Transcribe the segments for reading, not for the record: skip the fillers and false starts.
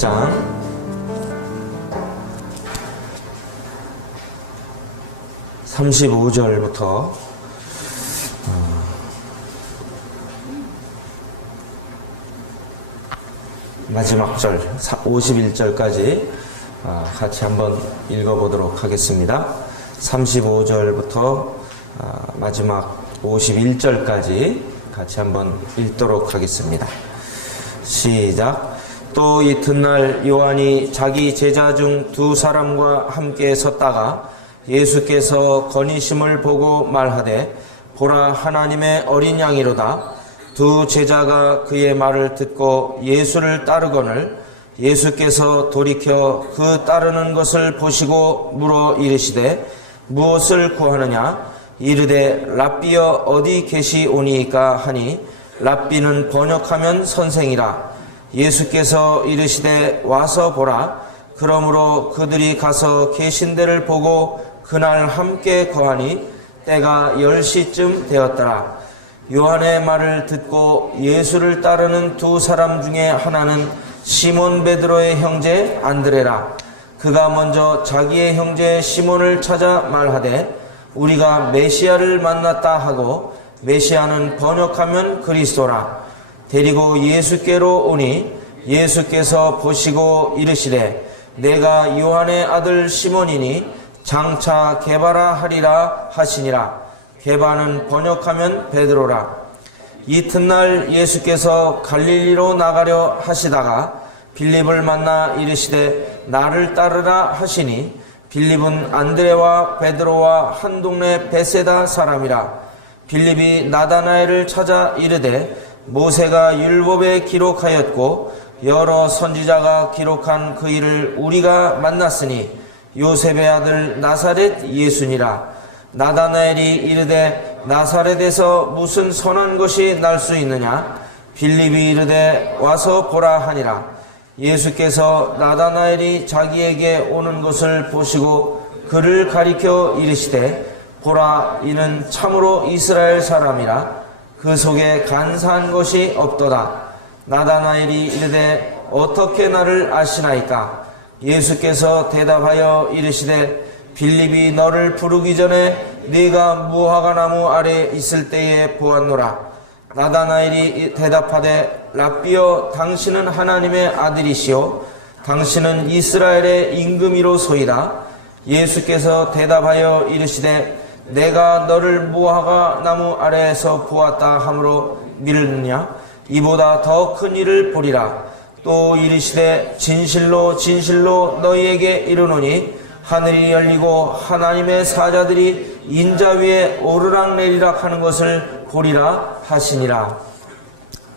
1장 (35절부터) 마지막 절 51절까지 같이 한번 읽어보도록 하겠습니다. 35절부터 마지막 51절까지 같이 한번 읽도록 하겠습니다. 시작. 또 이튿날 요한이 자기 제자 중 두 사람과 함께 섰다가 예수께서 거니심을 보고 말하되 보라 하나님의 어린 양이로다. 두 제자가 그의 말을 듣고 예수를 따르거늘 예수께서 돌이켜 그 따르는 것을 보시고 물어 이르시되 무엇을 구하느냐? 이르되 랍비여 어디 계시오니이까 하니 랍비는 번역하면 선생이라. 예수께서 이르시되 와서 보라. 그러므로 그들이 가서 계신 데를 보고 그날 함께 거하니 때가 10시쯤 되었더라. 요한의 말을 듣고 예수를 따르는 두 사람 중에 하나는 시몬 베드로의 형제 안드레라. 그가 먼저 자기의 형제 시몬을 찾아 말하되 우리가 메시아를 만났다 하고 메시아는 번역하면 그리스도라. 데리고 예수께로 오니 예수께서 보시고 이르시되 내가 요한의 아들 시몬이니 장차 게바라 하리라 하시니라. 게바는 번역하면 베드로라. 이튿날 예수께서 갈릴리로 나가려 하시다가 빌립을 만나 이르시되 나를 따르라 하시니 빌립은 안드레와 베드로와 한 동네 베세다 사람이라. 빌립이 나다나엘을 찾아 이르되 모세가 율법에 기록하였고 여러 선지자가 기록한 그 일을 우리가 만났으니 요셉의 아들 나사렛 예수니라. 나다나엘이 이르되 나사렛에서 무슨 선한 것이 날 수 있느냐? 빌립이 이르되 와서 보라 하니라. 예수께서 나다나엘이 자기에게 오는 것을 보시고 그를 가리켜 이르시되 보라 이는 참으로 이스라엘 사람이라. 그 속에 간사한 것이 없도다. 나다나엘이 이르되 어떻게 나를 아시나이까? 예수께서 대답하여 이르시되 빌립이 너를 부르기 전에 네가 무화과 나무 아래 있을 때에 보았노라. 나다나엘이 대답하되 랍비여 당신은 하나님의 아들이시오 당신은 이스라엘의 임금이로소이다. 예수께서 대답하여 이르시되 내가 너를 무화과 나무 아래에서 보았다 하므로 믿느냐? 이보다 더 큰 일을 보리라. 또 이르시되 진실로 진실로 너희에게 이르노니 하늘이 열리고 하나님의 사자들이 인자 위에 오르락내리락 하는 것을 보리라 하시니라.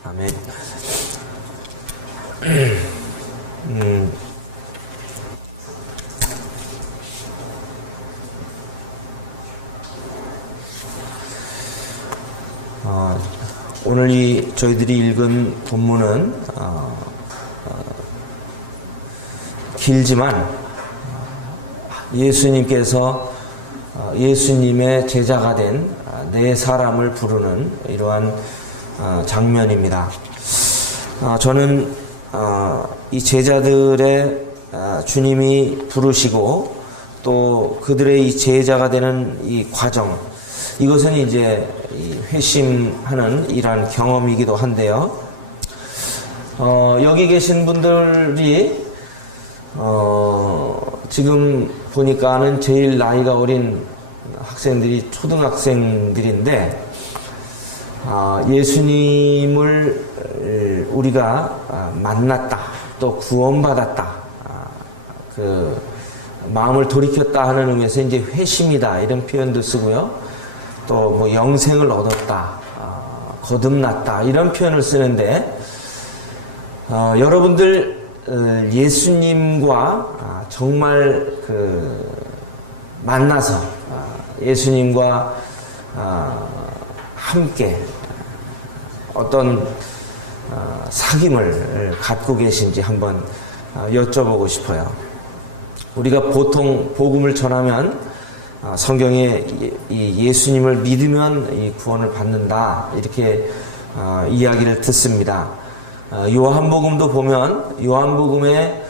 아멘. 오늘 저희들이 읽은 본문은 길지만 예수님께서 예수님의 제자가 된 네 사람을 부르는 이러한 장면입니다. 저는 이 제자들의 주님이 부르시고 또 그들의 이 제자가 되는 이 과정, 이것은 이제 회심하는 이러한 경험이기도 한데요. 여기 계신 분들이 지금 보니까는 제일 나이가 어린 학생들이 초등학생들인데 예수님을 우리가 만났다, 또 구원받았다, 그 마음을 돌이켰다 하는 의미에서 이제 회심이다 이런 표현도 쓰고요. 또 뭐 영생을 얻었다, 거듭났다 이런 표현을 쓰는데 여러분들 예수님과 정말 만나서 예수님과 함께 어떤 사귐을 갖고 계신지 한번 여쭤보고 싶어요. 우리가 보통 복음을 전하면 성경에 이 예수님을 믿으면 이 구원을 받는다 이렇게 이야기를 듣습니다. 요한복음도 보면 요한복음의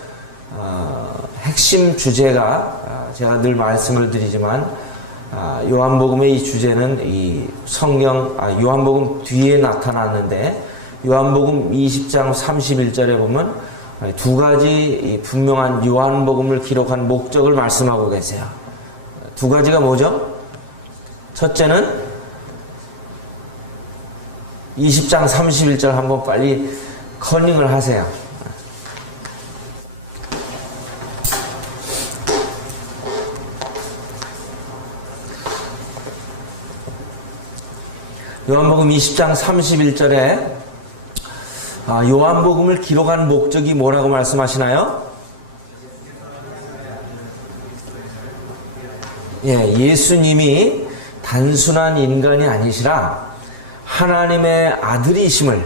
핵심 주제가 제가 늘 말씀을 드리지만 요한복음의 이 주제는 이 요한복음 뒤에 나타났는데 요한복음 20장 31절에 보면 두 가지 분명한 요한복음을 기록한 목적을 말씀하고 계세요. 두 가지가 뭐죠? 첫째는 20장 31절 한번 빨리 커닝을 하세요. 요한복음 20장 31절에 요한복음을 기록한 목적이 뭐라고 말씀하시나요? 예수님이 단순한 인간이 아니시라 하나님의 아들이심을,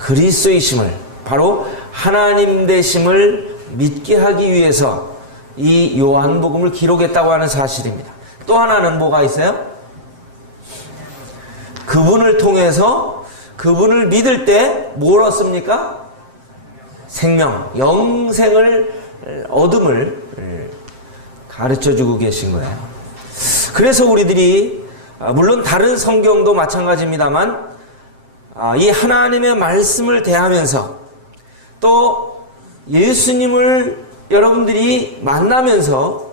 그리스도이심을, 바로 하나님 되심을 믿게 하기 위해서 이 요한복음을 기록했다고 하는 사실입니다. 또 하나는 뭐가 있어요? 그분을 통해서 그분을 믿을 때 뭘 얻습니까? 생명, 영생을 얻음을 가르쳐주고 계신 거예요. 그래서 우리들이 물론 다른 성경도 마찬가지입니다만 이 하나님의 말씀을 대하면서 또 예수님을 여러분들이 만나면서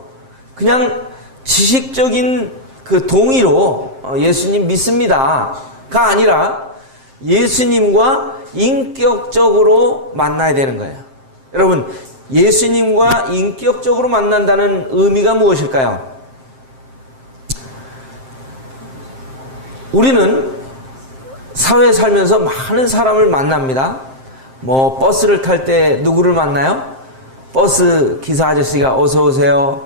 그냥 지식적인 그 동의로 예수님 믿습니다가 아니라 예수님과 인격적으로 만나야 되는 거예요. 여러분, 예수님과 인격적으로 만난다는 의미가 무엇일까요? 우리는 사회에 살면서 많은 사람을 만납니다. 버스를 탈 때 누구를 만나요? 버스 기사 아저씨가 어서 오세요.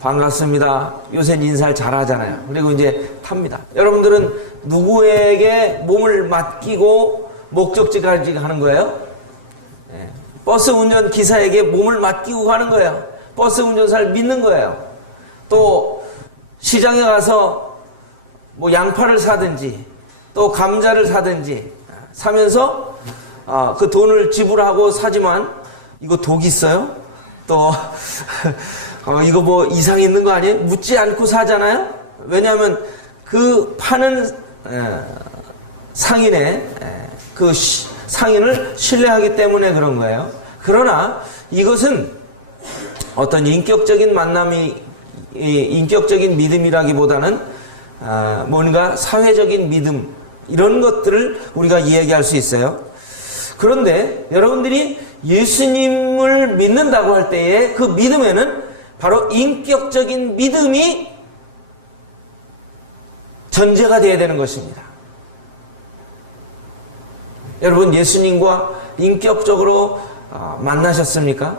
반갑습니다. 요새 인사를 잘 하잖아요. 그리고 이제 탑니다. 여러분들은 누구에게 몸을 맡기고 목적지까지 가는 거예요? 버스 운전 기사에게 몸을 맡기고 가는 거예요. 버스 운전사를 믿는 거예요. 또 시장에 가서 양파를 사든지 또 감자를 사든지 사면서 그 돈을 지불하고 사지만 이거 독 있어요? 또 이거 이상 있는 거 아니에요? 묻지 않고 사잖아요? 왜냐하면 그 파는 상인의 그 상인을 신뢰하기 때문에 그런 거예요. 그러나 이것은 어떤 인격적인 믿음이라기보다는 뭔가 사회적인 믿음, 이런 것들을 우리가 이야기할 수 있어요. 그런데 여러분들이 예수님을 믿는다고 할 때에 그 믿음에는 바로 인격적인 믿음이 전제가 되어야 되는 것입니다. 여러분, 예수님과 인격적으로 만나셨습니까?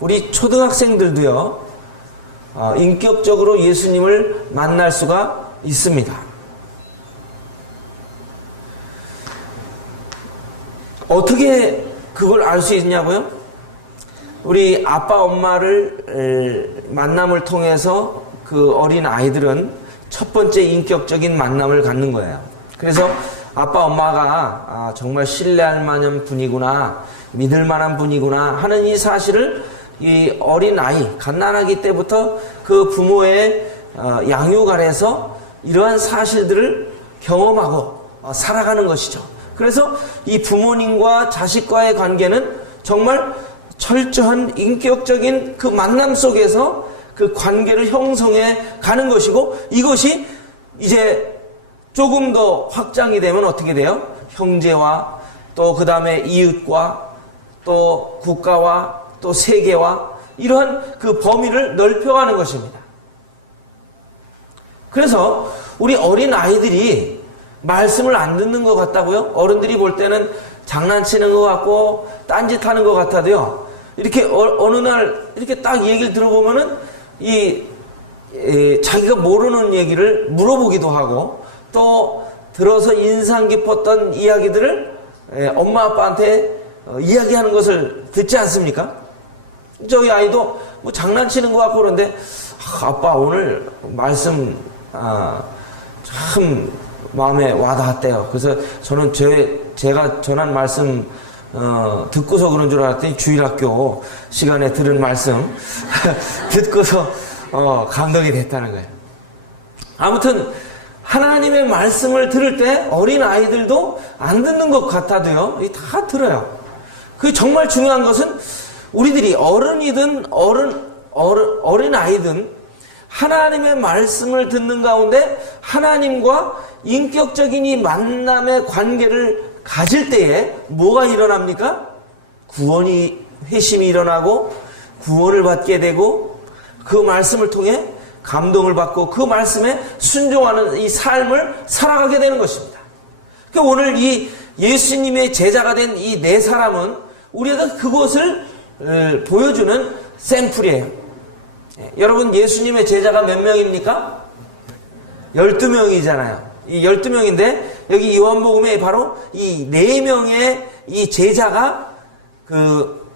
우리 초등학생들도요, 인격적으로 예수님을 만날 수가 있습니다. 어떻게 그걸 알 수 있냐고요? 우리 아빠 엄마를 만남을 통해서 그 어린 아이들은 첫 번째 인격적인 만남을 갖는 거예요. 그래서 아빠 엄마가 정말 신뢰할 만한 분이구나, 믿을 만한 분이구나 하는 이 사실을 이 어린 아이, 갓난아기 때부터 그 부모의 양육 아래서 이러한 사실들을 경험하고 살아가는 것이죠. 그래서 이 부모님과 자식과의 관계는 정말 철저한 인격적인 그 만남 속에서 그 관계를 형성해 가는 것이고, 이것이 이제 조금 더 확장이 되면 어떻게 돼요? 형제와 또 그 다음에 이웃과 또 국가와 또 세계와 이러한 그 범위를 넓혀가는 것입니다. 그래서 우리 어린 아이들이 말씀을 안 듣는 것 같다고요? 어른들이 볼 때는 장난치는 것 같고 딴짓하는 것 같아도요, 이렇게 어느 날 이렇게 딱 얘기를 들어보면은 자기가 모르는 얘기를 물어보기도 하고, 또 들어서 인상 깊었던 이야기들을 엄마 아빠한테 이야기하는 것을 듣지 않습니까? 저희 아이도 장난치는 것 같고 그런데 아빠 오늘 말씀 참 마음에 와닿았대요. 그래서 저는 제가 전한 말씀 듣고서 그런 줄 알았더니 주일학교 시간에 들은 말씀 듣고서 감동이 됐다는 거예요. 아무튼 하나님의 말씀을 들을 때 어린 아이들도 안 듣는 것 같아도요, 다 들어요. 그 정말 중요한 것은 우리들이 어른이든 어린 아이든 하나님의 말씀을 듣는 가운데 하나님과 인격적인 이 만남의 관계를 가질 때에 뭐가 일어납니까? 회심이 일어나고 구원을 받게 되고 그 말씀을 통해 감동을 받고 그 말씀에 순종하는 이 삶을 살아가게 되는 것입니다. 그러니까 오늘 이 예수님의 제자가 된 이 네 사람은 우리가 그것을 보여주는 샘플이에요. 여러분, 예수님의 제자가 몇 명입니까? 12명이잖아요. 이 12명인데 여기 요한복음에 바로 이 4명의 이 제자가 그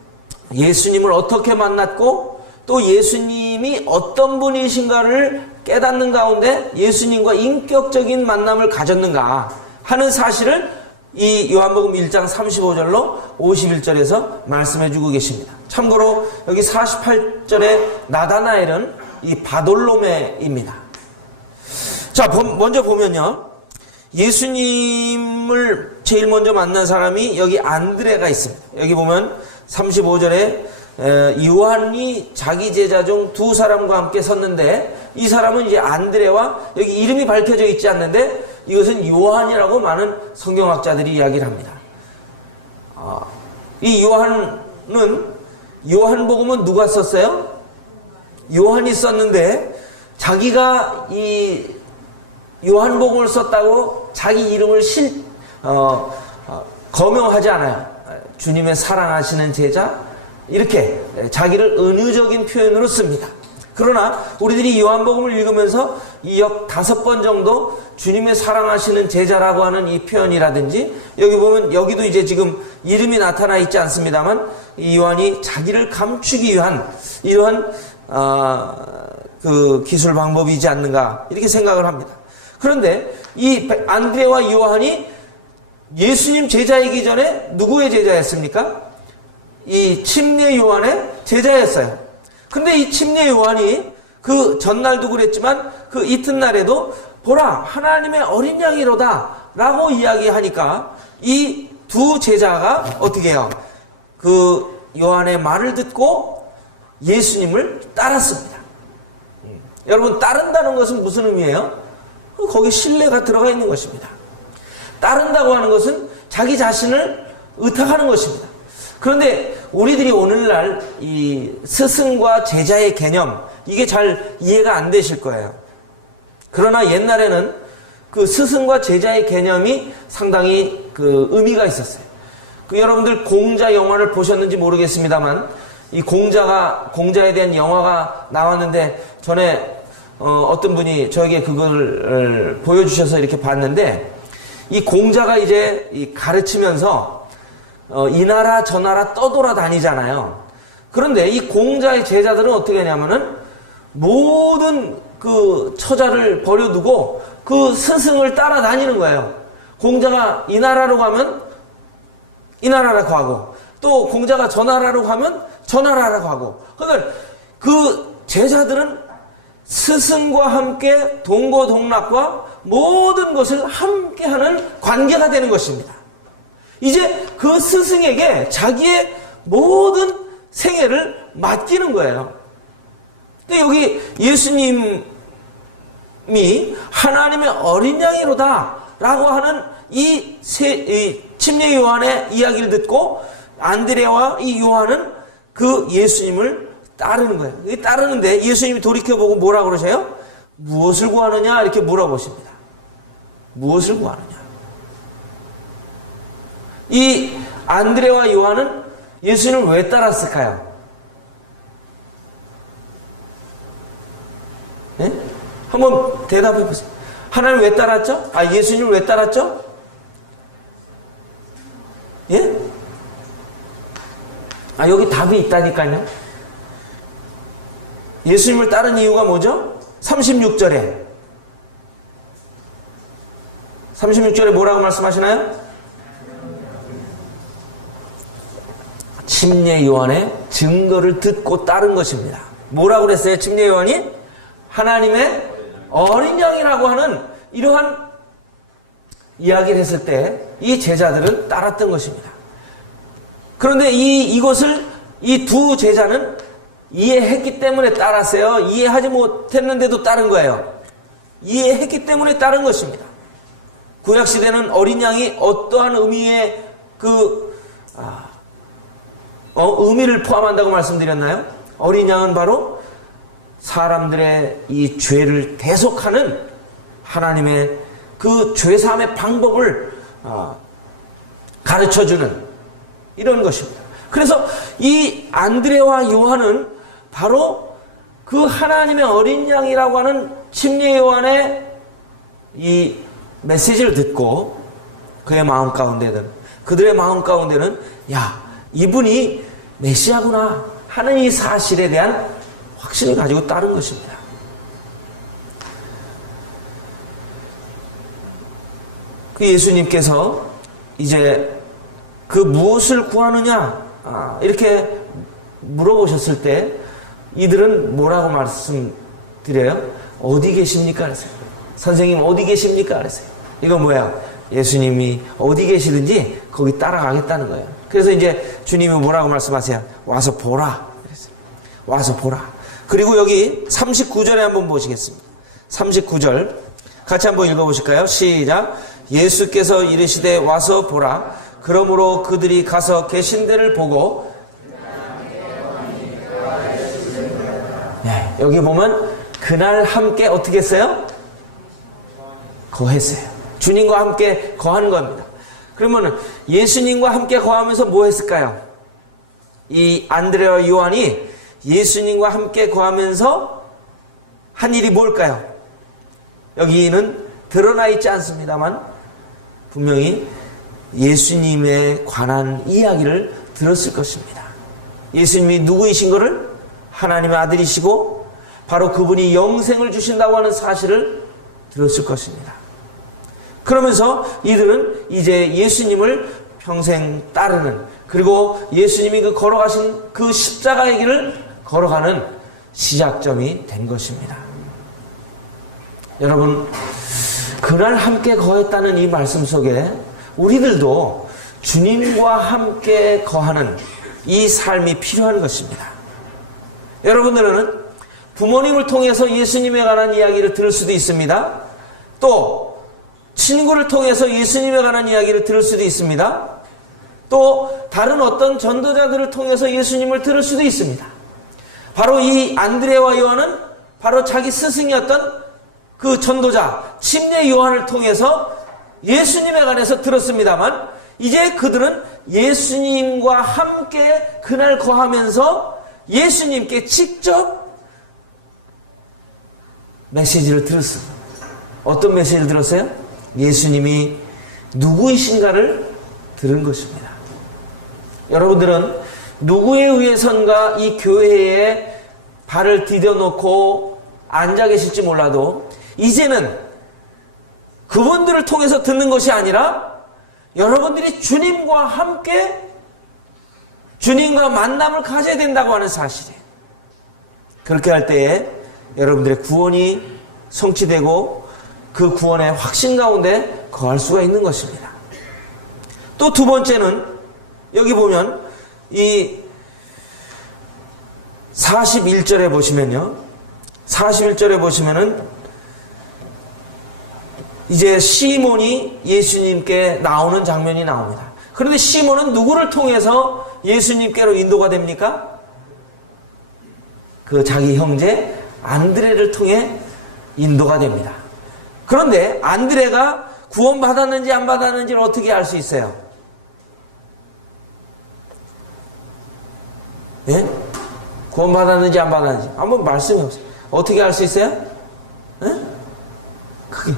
예수님을 어떻게 만났고 또 예수님이 어떤 분이신가를 깨닫는 가운데 예수님과 인격적인 만남을 가졌는가 하는 사실을 이 요한복음 1장 35절로 51절에서 말씀해 주고 계십니다. 참고로 여기 48절에 나다나엘은 이 바돌로메입니다. 자, 먼저 보면요, 예수님을 제일 먼저 만난 사람이 여기 안드레가 있습니다. 여기 보면 35절에 요한이 자기 제자 중 2사람과 함께 섰는데 이 사람은 이제 안드레와 여기 이름이 밝혀져 있지 않는데 이것은 요한이라고 많은 성경학자들이 이야기를 합니다. 이 요한복음은 누가 썼어요? 요한이 썼는데 자기가 이 요한복음을 썼다고 자기 이름을 거명하지 않아요. 주님의 사랑하시는 제자, 이렇게 자기를 은유적인 표현으로 씁니다. 그러나 우리들이 요한복음을 읽으면서 이 5번 정도 주님의 사랑하시는 제자라고 하는 이 표현이라든지 여기 보면 여기도 이제 지금 이름이 나타나 있지 않습니다만 이 요한이 자기를 감추기 위한 이러한 그 기술 방법이지 않는가 이렇게 생각을 합니다. 그런데 이 안드레와 요한이 예수님 제자이기 전에 누구의 제자였습니까? 이 침례 요한의 제자였어요. 근데 이 침례 요한이 그 전날도 그랬지만 그 이튿날에도 보라 하나님의 어린 양이로다 라고 이야기하니까 이 두 제자가 어떻게 해요? 그 요한의 말을 듣고 예수님을 따랐습니다. 여러분, 따른다는 것은 무슨 의미예요? 거기 신뢰가 들어가 있는 것입니다. 따른다고 하는 것은 자기 자신을 의탁하는 것입니다. 그런데 우리들이 오늘날 이 스승과 제자의 개념, 이게 잘 이해가 안 되실 거예요. 그러나 옛날에는 그 스승과 제자의 개념이 상당히 그 의미가 있었어요. 그 여러분들 공자 영화를 보셨는지 모르겠습니다만 이 공자에 대한 영화가 나왔는데 전에 어떤 분이 저에게 그걸 보여주셔서 이렇게 봤는데 이 공자가 이제 가르치면서 이 나라 저 나라 떠돌아다니잖아요. 그런데 이 공자의 제자들은 어떻게 하냐면은 모든 그 처자를 버려두고 그 스승을 따라다니는 거예요. 공자가 이 나라로 가면 이 나라로 가고 또 공자가 저 나라로 가면 저 나라로 가고. 그러니까 그 제자들은 스승과 함께 동고동락과 모든 것을 함께하는 관계가 되는 것입니다. 이제 그 스승에게 자기의 모든 생애를 맡기는 거예요. 근데 여기 예수님이 하나님의 어린 양이로다 라고 하는 이 침례 요한의 이야기를 듣고 안드레와 이 요한은 그 예수님을 따르는 거예요. 따르는데 예수님이 돌이켜보고 뭐라고 그러세요? 무엇을 구하느냐? 이렇게 물어보십니다. 무엇을 구하느냐? 이 안드레와 요한은 예수님을 왜 따랐을까요? 네? 한번 대답해 보세요. 하나님 왜 따랐죠? 예수님을 왜 따랐죠? 예? 여기 답이 있다니까요. 예수님을 따른 이유가 뭐죠? 36절에 뭐라고 말씀하시나요? 침례 요한의 증거를 듣고 따른 것입니다. 뭐라고 그랬어요? 침례 요한이 하나님의 어린 양이라고 하는 이러한 이야기를 했을 때 이 제자들은 따랐던 것입니다. 그런데 이것을 이 두 제자는 이해했기 때문에 따랐어요. 이해하지 못했는데도 따른 거예요. 이해했기 때문에 따른 것입니다. 구약시대는 어린 양이 어떠한 의미의 의미를 포함한다고 말씀드렸나요? 어린 양은 바로 사람들의 이 죄를 대속하는 하나님의 그 죄사함의 방법을 가르쳐주는 이런 것입니다. 그래서 이 안드레와 요한은 바로 그 하나님의 어린 양이라고 하는 침례 요한의 이 메시지를 듣고 그들의 마음 가운데는 야, 이분이 메시아구나 하는 이 사실에 대한 확신을 가지고 따른 것입니다. 그 예수님께서 이제 그 무엇을 구하느냐 이렇게 물어보셨을 때 이들은 뭐라고 말씀드려요? 어디 계십니까? 그랬어요. 선생님 어디 계십니까? 그랬어요. 이건 뭐야? 예수님이 어디 계시든지 거기 따라가겠다는 거예요. 그래서 이제 주님이 뭐라고 말씀하세요? 와서 보라. 그랬어요. 와서 보라. 그리고 여기 39절에 한번 보시겠습니다. 39절 같이 한번 읽어보실까요? 시작. 예수께서 이르시되 와서 보라. 그러므로 그들이 가서 계신 데를 보고 네, 여기 보면 그날 함께 어떻게 했어요? 거했어요. 주님과 함께 거한 겁니다. 그러면 예수님과 함께 거하면서 뭐 했을까요? 이 안드레와 요한이 예수님과 함께 거하면서 한 일이 뭘까요? 여기는 드러나 있지 않습니다만 분명히 예수님에 관한 이야기를 들었을 것입니다. 예수님이 누구이신 것을 하나님의 아들이시고 바로 그분이 영생을 주신다고 하는 사실을 들었을 것입니다. 그러면서 이들은 이제 예수님을 평생 따르는, 그리고 예수님이 그 걸어가신 그 십자가의 길을 걸어가는 시작점이 된 것입니다. 여러분, 그날 함께 거했다는 이 말씀 속에 우리들도 주님과 함께 거하는 이 삶이 필요한 것입니다. 여러분들은 부모님을 통해서 예수님에 관한 이야기를 들을 수도 있습니다. 또 친구를 통해서 예수님에 관한 이야기를 들을 수도 있습니다. 또 다른 어떤 전도자들을 통해서 예수님을 들을 수도 있습니다. 바로 이 안드레와 요한은 바로 자기 스승이었던 그 전도자 침례 요한을 통해서 예수님에 관해서 들었습니다만 이제 그들은 예수님과 함께 그날 거하면서 예수님께 직접 메시지를 들었습니다. 어떤 메시지를 들었어요? 예수님이 누구이신가를 들은 것입니다. 여러분들은 누구에 의해선가 이 교회에 발을 디뎌놓고 앉아 계실지 몰라도 이제는 그분들을 통해서 듣는 것이 아니라 여러분들이 주님과 함께 주님과 만남을 가져야 된다고 하는 사실이에요. 그렇게 할 때에 여러분들의 구원이 성취되고 그 구원의 확신 가운데 거할 수가 있는 것입니다. 또 두 번째는 여기 보면 이 41절에 보시면요. 41절에 보시면은 이제 시몬이 예수님께 나오는 장면이 나옵니다. 그런데 시몬은 누구를 통해서 예수님께로 인도가 됩니까? 그 자기 형제 안드레를 통해 인도가 됩니다. 그런데 안드레가 구원받았는지 안 받았는지를 어떻게 알 수 있어요? 예? 구원받았는지 안 받았는지 한번 말씀해 보세요. 어떻게 알 수 있어요? 예? 그게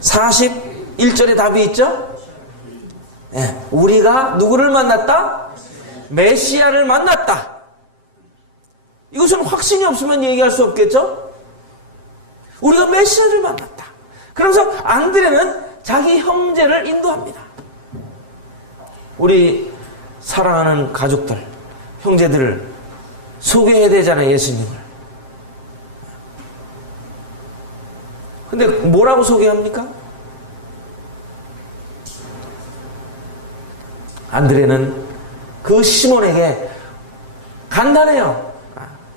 41절에 답이 있죠? 예, 우리가 누구를 만났다? 메시아를 만났다. 이것은 확신이 없으면 얘기할 수 없겠죠? 우리가 메시아를 만났다. 그러면서 안드레는 자기 형제를 인도합니다. 우리 사랑하는 가족들, 형제들을 소개해야 되잖아요, 예수님을. 근데 뭐라고 소개합니까? 안드레는 그 시몬에게 간단해요.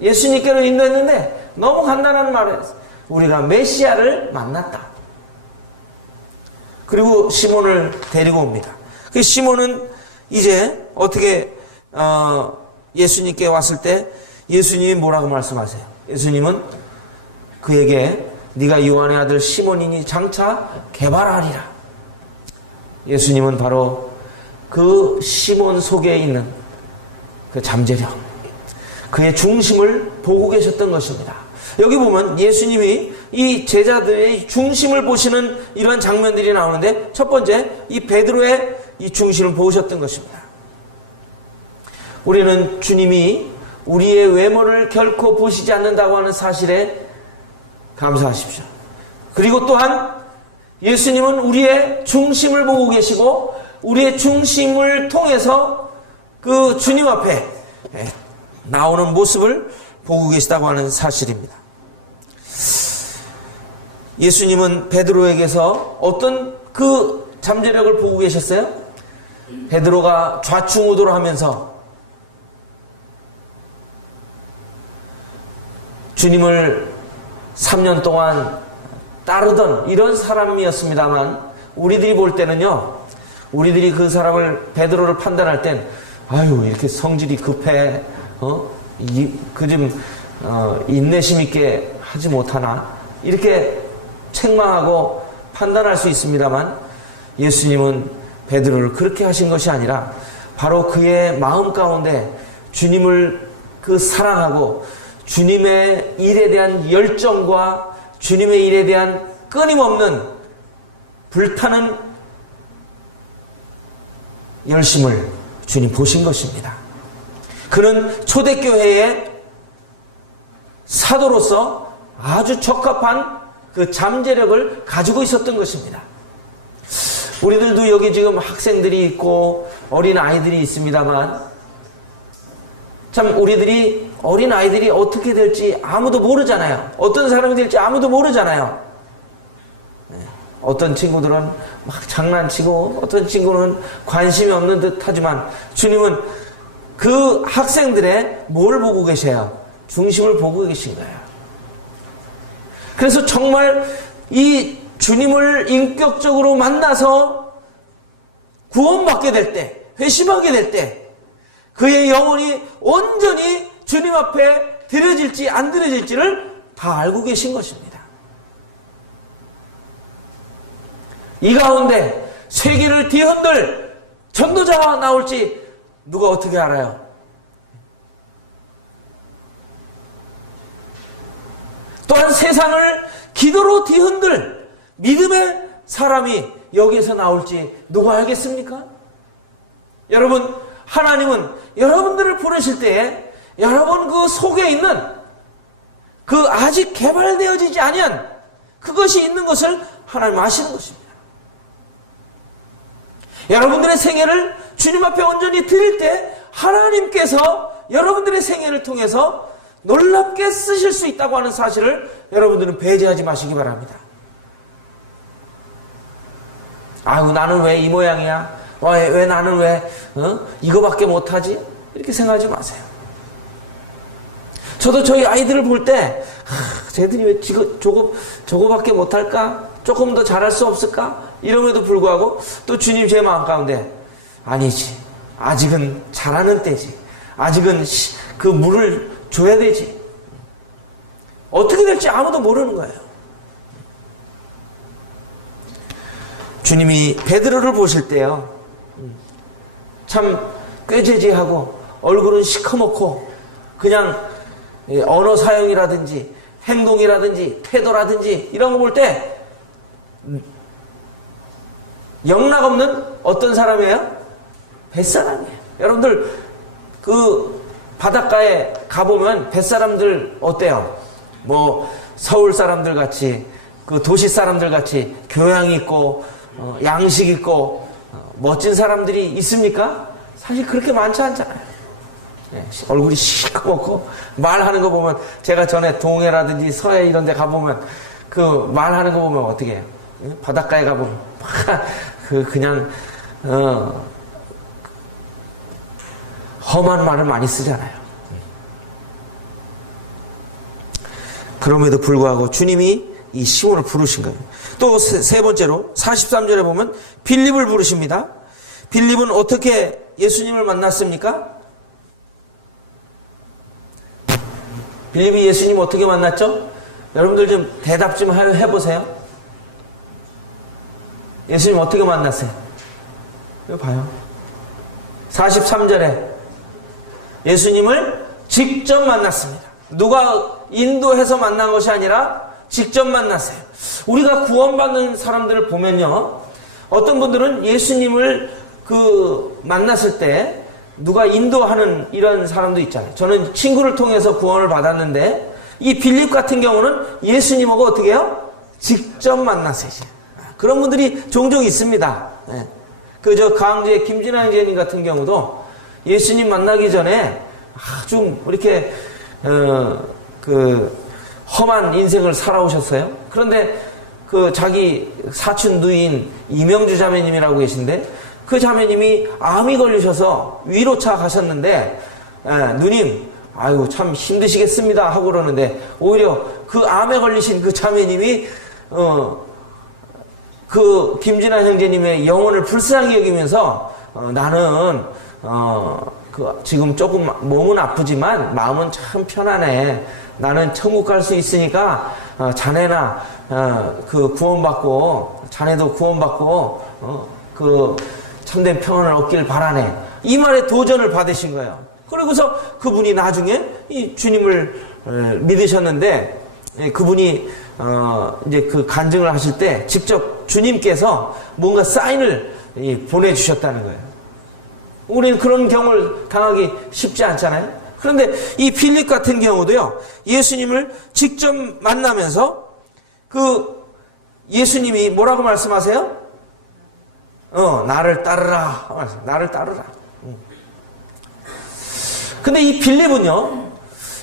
예수님께로 인도했는데 너무 간단한 말을 했어요. 우리가 메시아를 만났다. 그리고 시몬을 데리고 옵니다. 그 시몬은 이제 어떻게 예수님께 왔을 때 예수님이 뭐라고 말씀하세요? 예수님은 그에게 네가 요한의 아들 시몬이니 장차 개발하리라. 예수님은 바로 그 시몬 속에 있는 그 잠재력, 그의 중심을 보고 계셨던 것입니다. 여기 보면 예수님이 이 제자들의 중심을 보시는 이런 장면들이 나오는데, 첫 번째 이 베드로의 이 중심을 보셨던 것입니다. 우리는 주님이 우리의 외모를 결코 보시지 않는다고 하는 사실에 감사하십시오. 그리고 또한 예수님은 우리의 중심을 보고 계시고 우리의 중심을 통해서 그 주님 앞에 나오는 모습을 보고 계시다고 하는 사실입니다. 예수님은 베드로에게서 어떤 그 잠재력을 보고 계셨어요? 베드로가 좌충우돌 하면서 주님을 3년 동안 따르던 이런 사람이었습니다만, 우리들이 볼 때는요, 우리들이 그 사람을, 베드로를 판단할 땐 아유 이렇게 성질이 급해, 인내심 있게 하지 못하나, 이렇게 책망하고 판단할 수 있습니다만, 예수님은 베드로를 그렇게 하신 것이 아니라 바로 그의 마음 가운데 주님을 그 사랑하고 주님의 일에 대한 열정과 주님의 일에 대한 끊임없는 불타는 열심을 주님 보신 것입니다. 그는 초대교회의 사도로서 아주 적합한 그 잠재력을 가지고 있었던 것입니다. 우리들도 여기 지금 학생들이 있고 어린 아이들이 있습니다만, 참 우리들이 어린 아이들이 어떻게 될지 아무도 모르잖아요. 어떤 사람이 될지 아무도 모르잖아요. 어떤 친구들은 막 장난치고 어떤 친구는 관심이 없는 듯 하지만, 주님은 그 학생들의 뭘 보고 계세요? 중심을 보고 계신 거예요. 그래서 정말 이 주님을 인격적으로 만나서 구원받게 될 때, 회심하게 될 때 그의 영혼이 온전히 주님 앞에 드려질지 안 드려질지를 다 알고 계신 것입니다. 이 가운데 세계를 뒤흔들 전도자가 나올지 누가 어떻게 알아요? 또한 세상을 기도로 뒤흔들 믿음의 사람이 여기에서 나올지 누가 알겠습니까? 여러분, 하나님은 여러분들을 부르실 때에 여러분 그 속에 있는 그 아직 개발되어지지 아니한 그것이 있는 것을 하나님 아시는 것입니다. 여러분들의 생애를 주님 앞에 온전히 드릴 때 하나님께서 여러분들의 생애를 통해서 놀랍게 쓰실 수 있다고 하는 사실을 여러분들은 배제하지 마시기 바랍니다. 아유, 나는 왜 이 모양이야? 왜 나는 왜 이거밖에 못하지? 이렇게 생각하지 마세요. 저도 저희 아이들을 볼 때 쟤들이 왜 저거밖에 못할까? 조금 더 잘할 수 없을까? 이럼에도 불구하고 또 주님 제 마음 가운데 아니지, 아직은 잘하는 때지, 아직은 그 물을 줘야 되지. 어떻게 될지 아무도 모르는 거예요. 주님이 베드로를 보실 때요, 참 꾀죄죄하고 얼굴은 시커멓고 그냥 언어 사용이라든지 행동이라든지 태도라든지 이런 거 볼 때 영락없는 어떤 사람이에요? 뱃사람이에요. 여러분들 그 바닷가에 가보면 뱃사람들 어때요? 뭐 서울 사람들 같이, 그 도시 사람들 같이 교양 있고 양식 있고 멋진 사람들이 있습니까? 사실 그렇게 많지 않잖아요. 얼굴이 시커멓고 말하는 거 보면, 제가 전에 동해라든지 서해 이런 데 가보면 그 말하는 거 보면 어떻게 해요? 바닷가에 가보면 그냥 험한 말을 많이 쓰잖아요. 그럼에도 불구하고 주님이 이 시몬을 부르신 거예요. 또 세 번째로 43절에 보면 빌립을 부르십니다. 빌립은 어떻게 예수님을 만났습니까? 빌립이 예수님 어떻게 만났죠? 여러분들 좀 대답 좀 해보세요. 예수님 어떻게 만났어요? 이거 봐요. 43절에 예수님을 직접 만났습니다. 누가 인도해서 만난 것이 아니라 직접 만났어요. 우리가 구원받는 사람들을 보면요, 어떤 분들은 예수님을 만났을 때 누가 인도하는 이런 사람도 있잖아요. 저는 친구를 통해서 구원을 받았는데, 이 빌립 같은 경우는 예수님하고 어떻게 해요? 직접 만났어요. 그런 분들이 종종 있습니다. 강주의 김진아 형제님 같은 경우도 예수님 만나기 전에 아주 이렇게 험한 인생을 살아오셨어요. 그런데 자기 사촌 누이인 이명주 자매님이라고 계신데, 그 자매님이 암이 걸리셔서 위로차 가셨는데, 누님, 아유 참 힘드시겠습니다 하고 그러는데, 오히려 그 암에 걸리신 그 자매님이 그 김진아 형제님의 영혼을 불쌍히 여기면서 나는 지금 조금 몸은 아프지만 마음은 참 편안해. 나는 천국 갈 수 있으니까 자네나 구원받고, 자네도 구원받고 참된 평안을 얻길 바라네. 이 말에 도전을 받으신 거예요. 그러고서 그분이 나중에 이 주님을 믿으셨는데, 그분이 이제 간증을 하실 때 직접 주님께서 뭔가 사인을 보내주셨다는 거예요. 우리는 그런 경험을 당하기 쉽지 않잖아요. 그런데 이 빌립 같은 경우도요, 예수님을 직접 만나면서 예수님이 뭐라고 말씀하세요? 나를 따르라. 나를 따르라. 근데 이 빌립은요,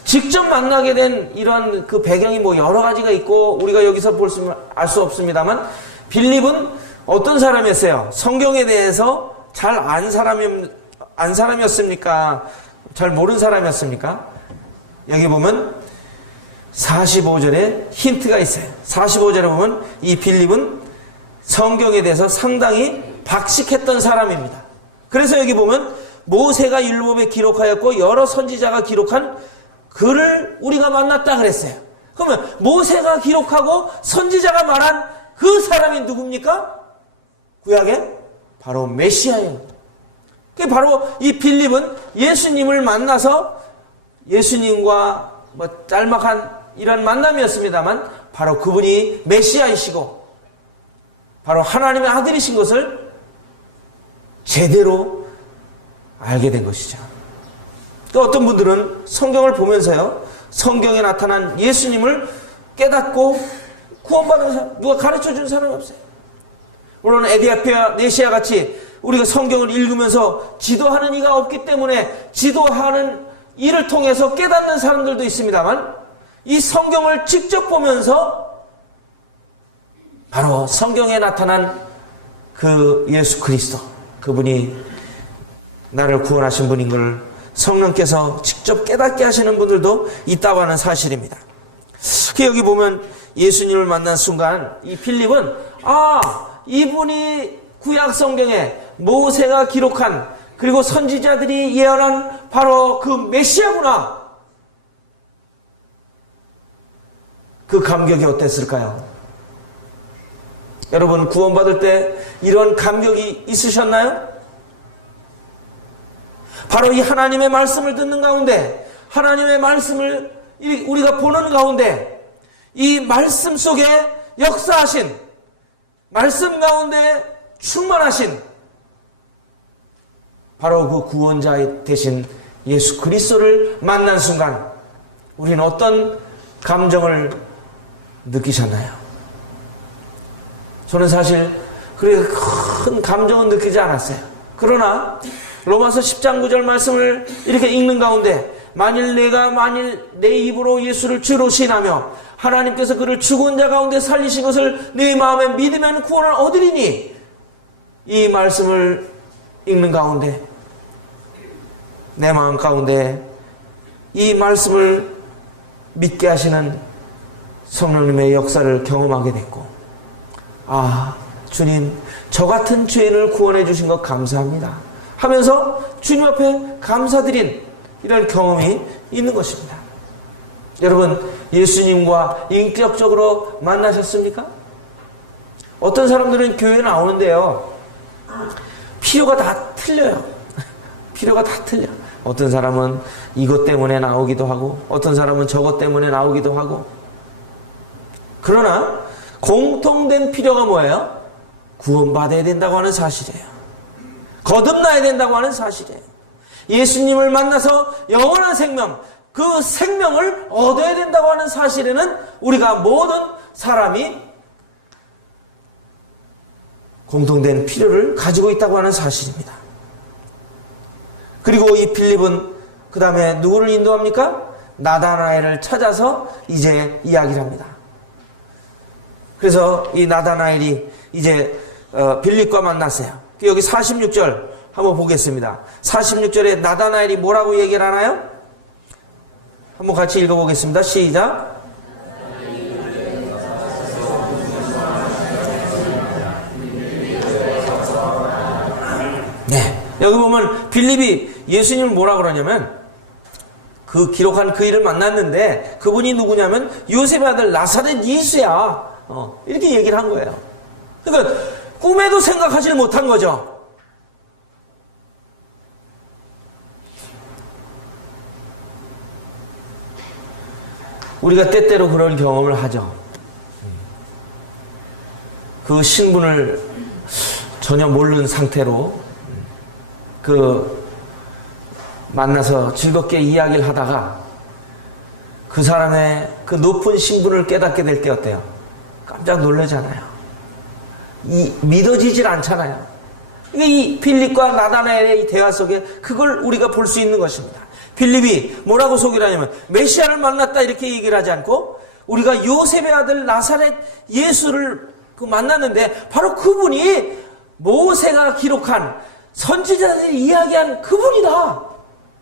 직접 만나게 된 이런 배경이 여러 가지가 있고, 우리가 여기서 알 수 없습니다만, 빌립은 어떤 사람이었어요? 성경에 대해서 잘 안 사람이었습니까? 잘 모르는 사람이었습니까? 여기 보면 45절에 힌트가 있어요. 45절에 보면 이 빌립은 성경에 대해서 상당히 박식했던 사람입니다. 그래서 여기 보면 모세가 율법에 기록하였고 여러 선지자가 기록한 글을 우리가 만났다 그랬어요. 그러면 모세가 기록하고 선지자가 말한 그 사람이 누굽니까? 구약에 바로 메시아예요. 바로 이 빌립은 예수님을 만나서 예수님과 짤막한 이런 만남이었습니다만, 바로 그분이 메시아이시고 바로 하나님의 아들이신 것을 제대로 알게 된 것이죠. 또 어떤 분들은 성경을 보면서요, 성경에 나타난 예수님을 깨닫고 구원받은 사람, 누가 가르쳐 준 사람이 없어요. 물론 에디아피아 네시아 같이 우리가 성경을 읽으면서 지도하는 이가 없기 때문에 지도하는 이를 통해서 깨닫는 사람들도 있습니다만, 이 성경을 직접 보면서 바로 성경에 나타난 그 예수 그리스도, 그분이 나를 구원하신 분인 걸 성령께서 직접 깨닫게 하시는 분들도 있다고 하는 사실입니다. 여기 보면 예수님을 만난 순간 이 빌립은 이분이 구약 성경에 모세가 기록한, 그리고 선지자들이 예언한 바로 그 메시아구나. 그 감격이 어땠을까요? 여러분, 구원받을 때 이런 감격이 있으셨나요? 바로 이 하나님의 말씀을 듣는 가운데, 하나님의 말씀을 우리가 보는 가운데, 이 말씀 속에 역사하신, 말씀 가운데 충만하신 바로 그 구원자 되신 예수 그리스도를 만난 순간 우리는 어떤 감정을 느끼셨나요? 저는 사실 그렇게 큰 감정은 느끼지 않았어요. 그러나 로마서 10장 9절 말씀을 이렇게 읽는 가운데 만일 내 입으로 예수를 주로 시인하며 하나님께서 그를 죽은 자 가운데 살리신 것을 내 마음에 믿으면 구원을 얻으리니, 이 말씀을 읽는 가운데 내 마음 가운데 이 말씀을 믿게 하시는 성령님의 역사를 경험하게 됐고, 아, 주님, 저 같은 죄인을 구원해 주신 것 감사합니다 하면서 주님 앞에 감사드린 이런 경험이 있는 것입니다. 여러분, 예수님과 인격적으로 만나셨습니까? 어떤 사람들은 교회 나오는데요, 필요가 다 틀려요. 필요가 다 틀려. 어떤 사람은 이것 때문에 나오기도 하고, 어떤 사람은 저것 때문에 나오기도 하고. 그러나 공통된 필요가 뭐예요? 구원받아야 된다고 하는 사실이에요. 거듭나야 된다고 하는 사실이에요. 예수님을 만나서 영원한 생명, 그 생명을 얻어야 된다고 하는 사실에는 우리가 모든 사람이 공통된 필요를 가지고 있다고 하는 사실입니다. 그리고 이 빌립은 그 다음에 누구를 인도합니까? 나다나엘을 찾아서 이제 이야기를 합니다. 그래서 이 나다나엘이 이제 빌립과 만났어요. 여기 46절 한번 보겠습니다. 46절에 나다나엘이 뭐라고 얘기를 하나요? 한번 같이 읽어보겠습니다. 시작. 네, 여기 보면 빌립이 예수님을 뭐라 그러냐면, 그 기록한 그 일을 만났는데 그분이 누구냐면 요셉의 아들 나사렛 예수야, 이렇게 얘기를 한 거예요. 그러니까 꿈에도 생각하지 못한 거죠. 우리가 때때로 그런 경험을 하죠. 그 신분을 전혀 모르는 상태로 만나서 즐겁게 이야기를 하다가 그 사람의 그 높은 신분을 깨닫게 될 때 어때요? 깜짝 놀라잖아요. 믿어지질 않잖아요. 이 빌립과 나다나엘의 이 대화 속에 그걸 우리가 볼 수 있는 것입니다. 빌립이 뭐라고 소개를 하냐면 메시아를 만났다 이렇게 얘기를 하지 않고, 우리가 요셉의 아들 나사렛 예수를 만났는데 바로 그분이 모세가 기록한 선지자들이 이야기한 그분이다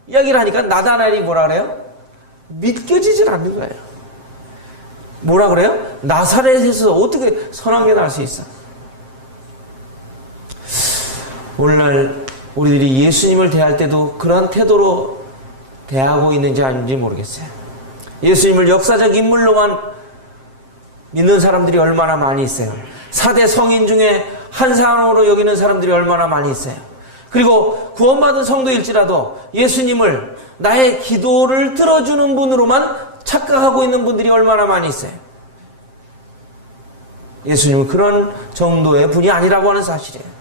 이야기를 하니까 나다나엘이 뭐라 그래요? 믿겨지질 않는 거예요. 뭐라 그래요? 나사렛에서 어떻게 선한 게 날 수 있어? 오늘날 우리들이 예수님을 대할 때도 그런 태도로 대하고 있는지 아닌지 모르겠어요. 예수님을 역사적 인물로만 믿는 사람들이 얼마나 많이 있어요. 4대 성인 중에 한 사람으로 여기는 사람들이 얼마나 많이 있어요. 그리고 구원받은 성도일지라도 예수님을 나의 기도를 들어주는 분으로만 착각하고 있는 분들이 얼마나 많이 있어요. 예수님은 그런 정도의 분이 아니라고 하는 사실이에요.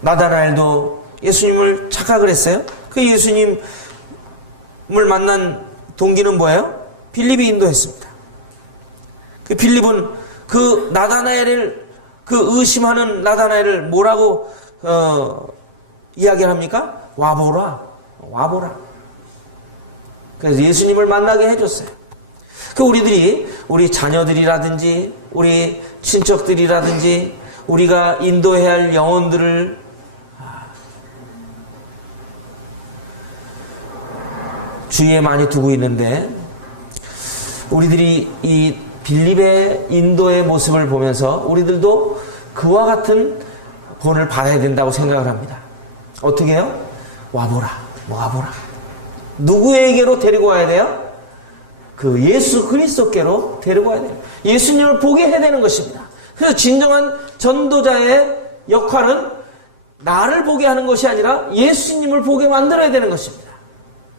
나다나엘도 예수님을 착각을 했어요. 그 예수님을 만난 동기는 뭐예요? 빌립이 인도했습니다. 그 빌립은 그 나다나엘을, 그 의심하는 나다나엘을 뭐라고 이야기를 합니까? 와보라. 그래서 예수님을 만나게 해줬어요. 우리 자녀들이라든지 우리 친척들이라든지 우리가 인도해야 할 영혼들을 주위에 많이 두고 있는데, 우리들이 이 빌립의 인도의 모습을 보면서 우리들도 그와 같은 본을 받아야 된다고 생각을 합니다. 어떻게 해요? 와보라. 누구에게로 데리고 와야 돼요? 그 예수 그리스도께로 데리고 와야 돼요. 예수님을 보게 해야 되는 것입니다. 그래서 진정한 전도자의 역할은 나를 보게 하는 것이 아니라 예수님을 보게 만들어야 되는 것입니다.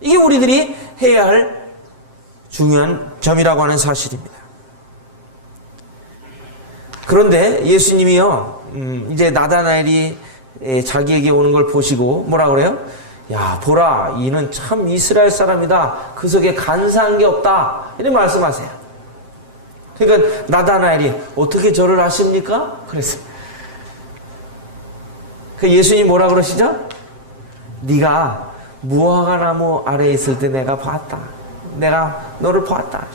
이게 우리들이 해야 할 중요한 점이라고 하는 사실입니다. 그런데 예수님이요, 이제 나다나엘이 자기에게 오는 걸 보시고 뭐라 그래요? 야, 보라, 이는 참 이스라엘 사람이다. 그 속에 간사한 게 없다. 이렇게 말씀하세요. 그러니까 나다나엘이 어떻게 저를 아십니까? 그랬어요. 그 예수님 뭐라 그러시죠? 네가 무화과 나무 아래에 있을 때 내가 봤다. 내가 너를 보았다.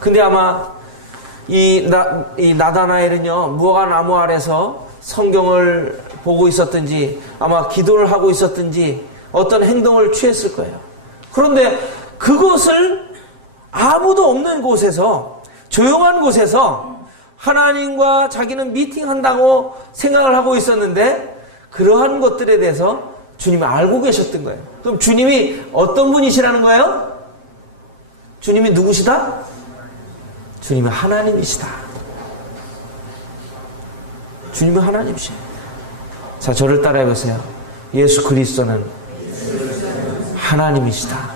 근데 아마 이 나다나엘은요, 무화과 나무 아래서 성경을 보고 있었든지 아마 기도를 하고 있었든지 어떤 행동을 취했을 거예요. 그런데 그것을 아무도 없는 곳에서, 조용한 곳에서 하나님과 자기는 미팅한다고 생각을 하고 있었는데 그러한 것들에 대해서 주님이 알고 계셨던 거예요. 그럼 주님이 어떤 분이시라는 거예요? 주님이 누구시다? 주님이 하나님이시다. 주님이 하나님이시다. 자, 저를 따라해 보세요. 예수 그리스도는 하나님이시다.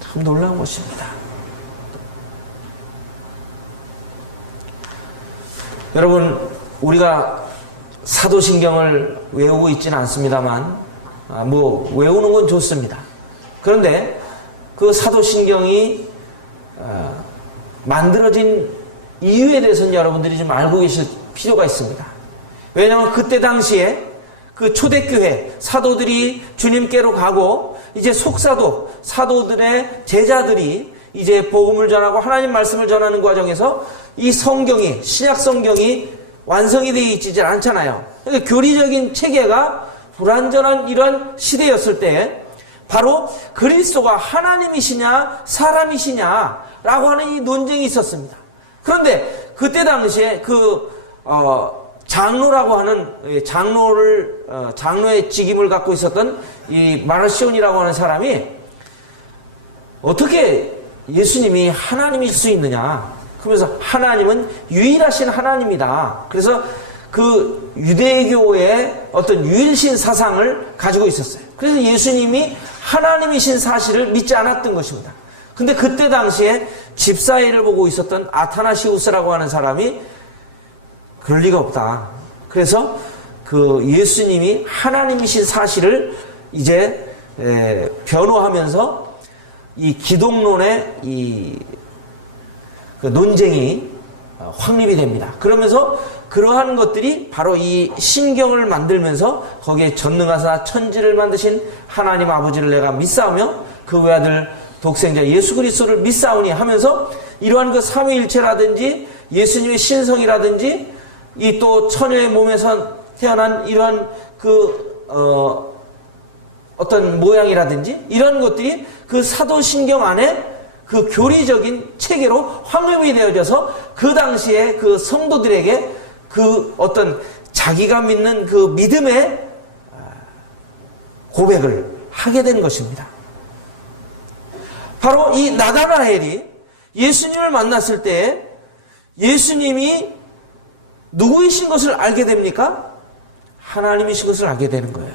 참 놀라운 것입니다. 여러분, 우리가 사도신경을 외우고 있지는 않습니다만, 외우는 건 좋습니다. 그런데 그 사도신경이 만들어진 이유에 대해서는 여러분들이 좀 알고 계실 필요가 있습니다. 왜냐하면 그때 당시에 그 초대교회 사도들이 주님께로 가고 이제 속사도 사도들의 제자들이 이제 복음을 전하고 하나님 말씀을 전하는 과정에서 이 성경이, 신약 성경이 완성이 되어 있지 않잖아요. 그러니까 교리적인 체계가 불완전한 이런 시대였을 때 바로 그리스도가 하나님이시냐 사람이시냐라고 하는 이 논쟁이 있었습니다. 그런데 그때 당시에 장로라고 하는 장로의 직임을 갖고 있었던 이 마르시온이라고 하는 사람이 어떻게 예수님이 하나님일 수 있느냐? 그러면서 하나님은 유일하신 하나님이다. 그래서 그 유대교의 어떤 유일신 사상을 가지고 있었어요. 그래서 예수님이 하나님이신 사실을 믿지 않았던 것입니다. 근데 그때 당시에 집사일을 보고 있었던 아타나시우스라고 하는 사람이 그럴 리가 없다. 그래서 그 예수님이 하나님이신 사실을 이제 변호하면서 이 기독론의 그 논쟁이 확립이 됩니다. 그러면서 그러한 것들이 바로 이 신경을 만들면서 거기에 전능하사 천지를 만드신 하나님 아버지를 내가 믿사오며 그 외아들 독생자 예수 그리스도를 믿사오니 하면서 이러한 그 삼위일체라든지 예수님의 신성이라든지 이 또 처녀의 몸에서 태어난 이러한 어떤 모양이라든지 이런 것들이 그 사도신경 안에 그 교리적인 체계로 확립이 되어져서 그 당시에 그 성도들에게 그 어떤 자기가 믿는 그 믿음의 고백을 하게 된 것입니다. 바로 이 나다나엘이 예수님을 만났을 때 예수님이 누구이신 것을 알게 됩니까? 하나님이신 것을 알게 되는 거예요.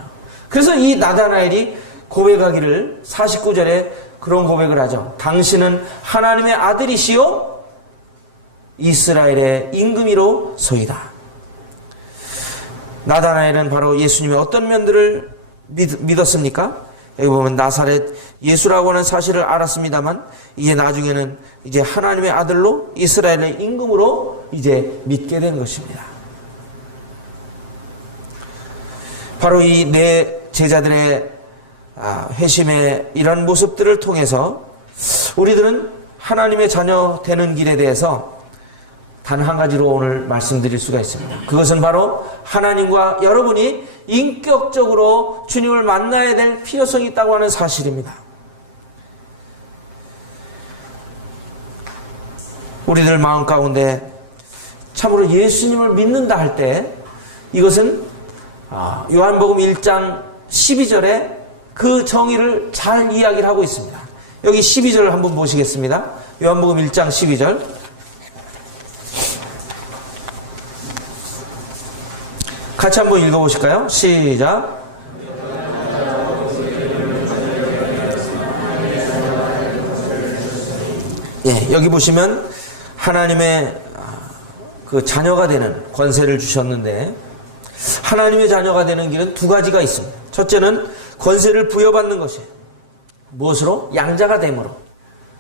그래서 이 나다나엘이 고백하기를 49절에 그런 고백을 하죠. 당신은 하나님의 아들이시요 이스라엘의 임금이로 소이다. 나다나엘은 바로 예수님의 어떤 면들을 믿었습니까? 여기 보면 나사렛 예수라고 하는 사실을 알았습니다만 이제 나중에는 이제 하나님의 아들로 이스라엘의 임금으로 이제 믿게 된 것입니다. 바로 이 네 제자들의 회심의 이런 모습들을 통해서 우리들은 하나님의 자녀 되는 길에 대해서 단 한 가지로 오늘 말씀드릴 수가 있습니다. 그것은 바로 하나님과 여러분이 인격적으로 주님을 만나야 될 필요성이 있다고 하는 사실입니다. 우리들 마음 가운데 참으로 예수님을 믿는다 할 때 이것은 요한복음 1장 12절에 그 정의를 잘 이야기를 하고 있습니다. 여기 12절을 한번 보시겠습니다. 요한복음 1장 12절. 같이 한번 읽어보실까요? 시작. 예, 여기 보시면 하나님의 그 자녀가 되는 권세를 주셨는데 하나님의 자녀가 되는 길은 두 가지가 있습니다. 첫째는 권세를 부여받는 것이에요. 무엇으로? 양자가 됨으로.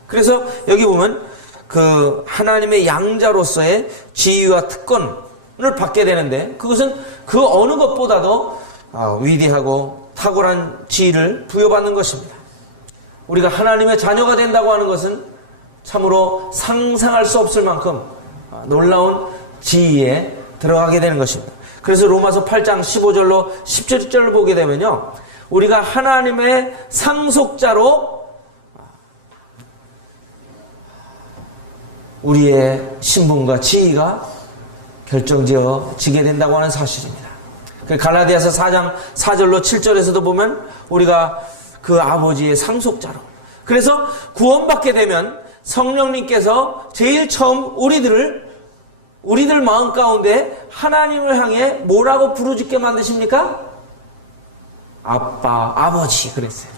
그래서 여기 보면 그 하나님의 양자로서의 지위와 특권을 받게 되는데 그것은 그 어느 것보다도 위대하고 탁월한 지위를 부여받는 것입니다. 우리가 하나님의 자녀가 된다고 하는 것은 참으로 상상할 수 없을 만큼 놀라운 지위에 들어가게 되는 것입니다. 그래서 로마서 8장 15절로 17절을 보게 되면요, 우리가 하나님의 상속자로 우리의 신분과 지위가 결정지어지게 된다고 하는 사실입니다. 갈라디아서 4장 4절로 7절에서도 보면 우리가 그 아버지의 상속자로, 그래서 구원받게 되면 성령님께서 제일 처음 우리들 마음 가운데 하나님을 향해 뭐라고 부르짖게 만드십니까? 아빠, 아버지 그랬어요.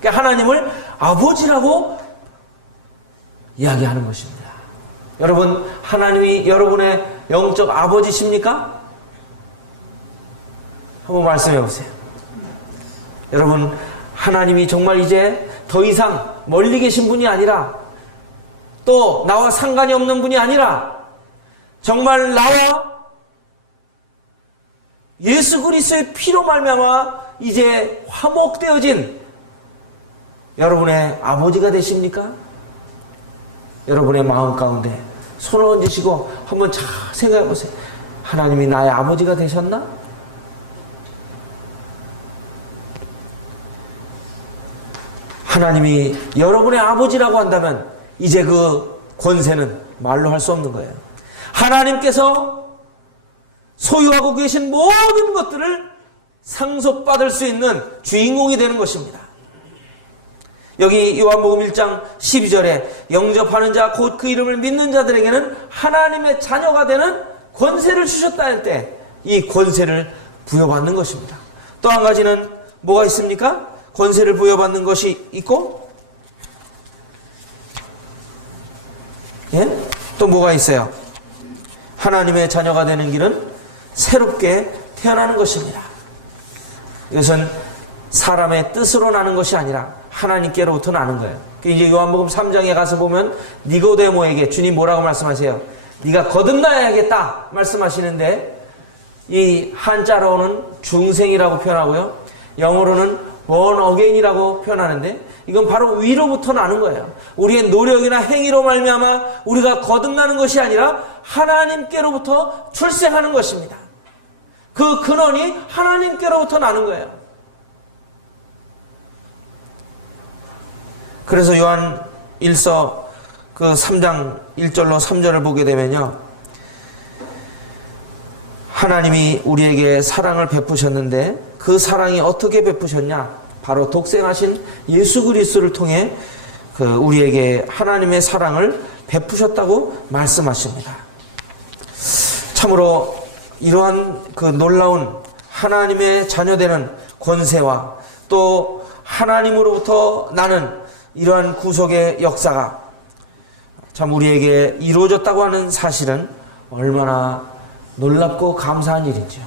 그러니까 하나님을 아버지라고 이야기하는 것입니다. 여러분, 하나님이 여러분의 영적 아버지십니까? 한번 말씀해 보세요. 여러분, 하나님이 정말 이제 더 이상 멀리 계신 분이 아니라, 또 나와 상관이 없는 분이 아니라 정말 나와 예수 그리스도의 피로 말미암아 이제 화목되어진 여러분의 아버지가 되십니까? 여러분의 마음 가운데 손을 얹으시고 한번 잘 생각해 보세요. 하나님이 나의 아버지가 되셨나? 하나님이 여러분의 아버지라고 한다면 이제 그 권세는 말로 할 수 없는 거예요. 하나님께서 소유하고 계신 모든 것들을 상속받을 수 있는 주인공이 되는 것입니다. 여기 요한복음 1장 12절에 영접하는 자 곧 그 이름을 믿는 자들에게는 하나님의 자녀가 되는 권세를 주셨다 할 때 이 권세를 부여받는 것입니다. 또 한 가지는 뭐가 있습니까? 권세를 부여받는 것이 있고, 또 뭐가 있어요? 하나님의 자녀가 되는 길은 새롭게 태어나는 것입니다. 이것은 사람의 뜻으로 나는 것이 아니라 하나님께로부터 나는 거예요. 이제 요한복음 3장에 가서 보면 니고데모에게 주님 뭐라고 말씀하세요? 네가 거듭나야겠다 말씀하시는데, 이 한자로는 중생이라고 표현하고요, 영어로는 born again이라고 표현하는데, 이건 바로 위로부터 나는 거예요. 우리의 노력이나 행위로 말미암아 우리가 거듭나는 것이 아니라 하나님께로부터 출생하는 것입니다. 그 근원이 하나님께로부터 나는 거예요. 그래서 요한 1서 그 3장 1절로 3절을 보게 되면요, 하나님이 우리에게 사랑을 베푸셨는데 그 사랑이 어떻게 베푸셨냐? 바로 독생하신 예수 그리스도를 통해 우리에게 하나님의 사랑을 베푸셨다고 말씀하십니다. 참으로 이러한 그 놀라운 하나님의 자녀되는 권세와 또 하나님으로부터 나는 이러한 구속의 역사가 참 우리에게 이루어졌다고 하는 사실은 얼마나 놀랍고 감사한 일이죠.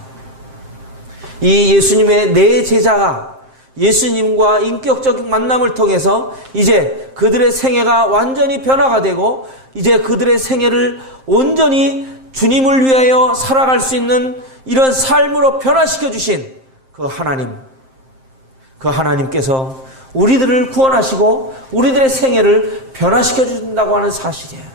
이 예수님의 내 제자가 예수님과 인격적 만남을 통해서 이제 그들의 생애가 완전히 변화가 되고 이제 그들의 생애를 온전히 주님을 위하여 살아갈 수 있는 이런 삶으로 변화시켜 주신 그 하나님께서 우리들을 구원하시고 우리들의 생애를 변화시켜 준다고 하는 사실이에요.